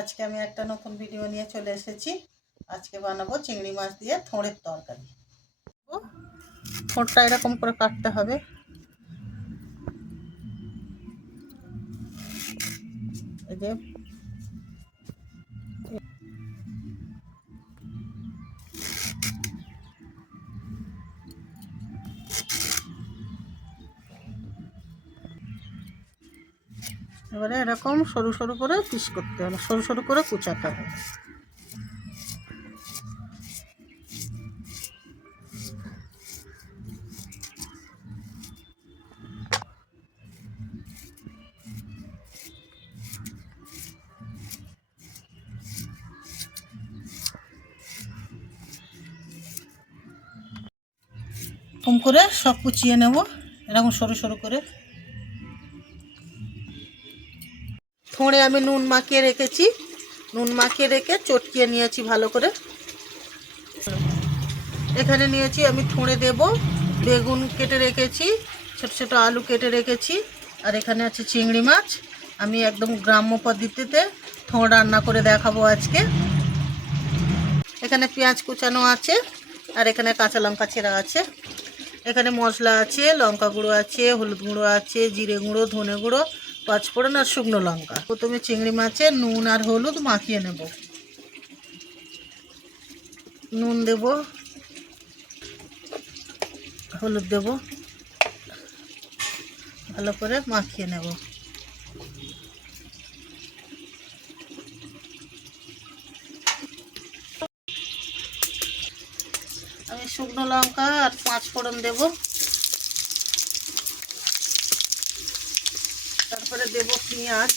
আজকে আমি একটা নতুন ভিডিও নিয়ে চলে এসেছি। আজকে বানাবো চিংড়ি মাছ দিয়ে থোড়ের তরকারি। থোড়টা এরকম করে কাটতে হবে। এই যে এবারে এরকম সরু সরু করে পিস করতে হবে, সরু সরু করে কুচাতে হবে। এরকম করে সব কুচিয়ে নেব, এরকম সরু সরু করে। থোড়ে আমি নুন মাখিয়ে রেখেছি, নুন মাখিয়ে রেখে চটকিয়ে নিয়েছি ভালো করে। এখানে নিয়েছি আমি থোড়ে দেব, বেগুন কেটে রেখেছি, ছোট ছোট আলু কেটে রেখেছি, আর এখানে আছে চিংড়ি মাছ। আমি একদম গ্রাম্য পদ্ধতিতে থোড় রান্না করে দেখাবো আজকে। এখানে পেঁয়াজ কুচানো আছে, আর এখানে কাঁচা লঙ্কা ছেঁড়া আছে। এখানে মশলা আছে, লঙ্কা গুঁড়ো আছে, হলুদ গুঁড়ো আছে, জিরে গুঁড়ো, ধনে গুঁড়ো, পাঁচফোড়ন আর শুকনো লঙ্কা। প্রথমে চিংড়ি মাছে নুন আর হলুদ মাখিয়ে নেব। নুন দেব, হলুদ দেব, ভালো করে মাখিয়ে নেব। আমি শুকনো লঙ্কা আর পাঁচফোড়ন দেব, তারপরে দেব পেঁয়াজ,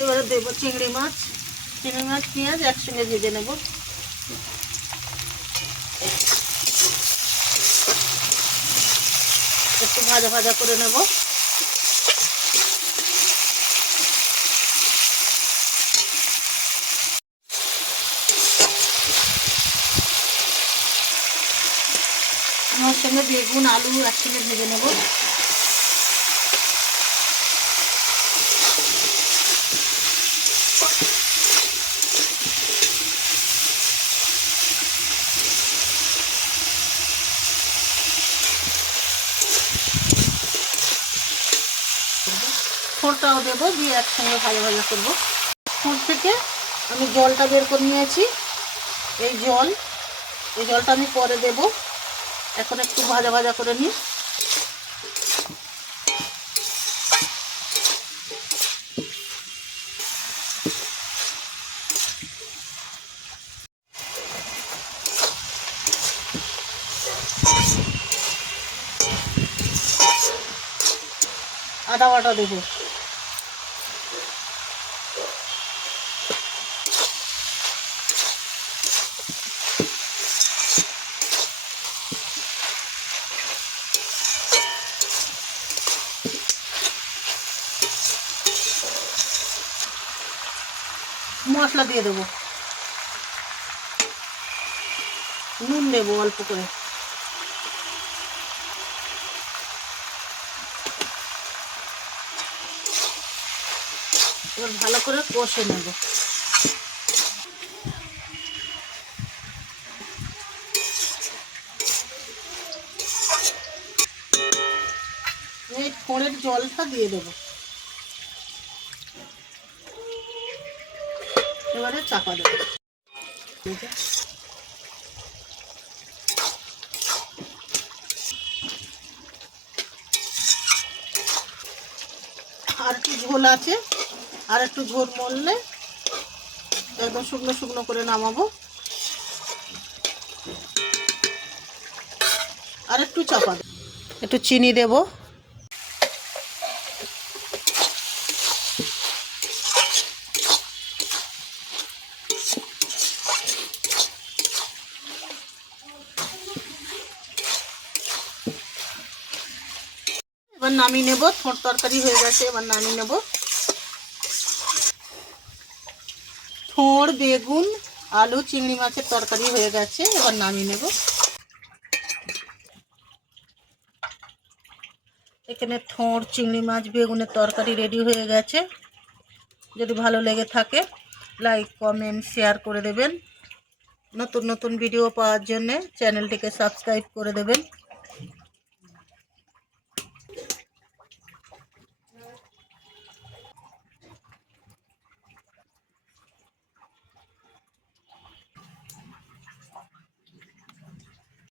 এবারে দেব চিংড়ি মাছ। চিংড়ি মাছ পেঁয়াজ একসঙ্গে ভেজে নেব। একটু ভাজা ভাজা করে নেব। আমার সঙ্গে বেগুন আলু একসঙ্গে ভেজে নেব। থোড়টাও দেবো, দিয়ে একসঙ্গে ভাজা ভাজা করবো। থোড় থেকে আমি জলটা বের করে নিয়েছি। এই জলটা আমি পরে দেব। এখন একটু ভাজা ভাজা করে নিই। আদা বাটা দেবো, মশলা দিয়ে দেবো, নুন দেবো অল্প করে, এবার ভালো করে কষে নেব। এই থোড়ের জলটা দিয়ে দেবো, এবারে চাপা দেবো। আর একটু ঝোল আছে, আর একটু ঝোল মরলে একদম শুকনো শুকনো করে নামাবো। আর একটু চাপা দেবো, একটু চিনি দেব, এবার নামিয়ে নেব। থোড় তরকারি হয়ে গেছে, এবার নামিয়ে নেব। থোড় বেগুন আলু চিংড়ি মাছের তরকারি হয়ে গেছে, এবার নামিয়ে নেব। এখানে থোড় চিংড়ি মাছ বেগুনের তরকারি রেডি হয়ে গেছে। যদি ভালো লেগে থাকে লাইক কমেন্ট শেয়ার করে দেবেন। নতুন নতুন ভিডিও পাওয়ার জন্য চ্যানেলটিকে সাবস্ক্রাইব করে দেবেন।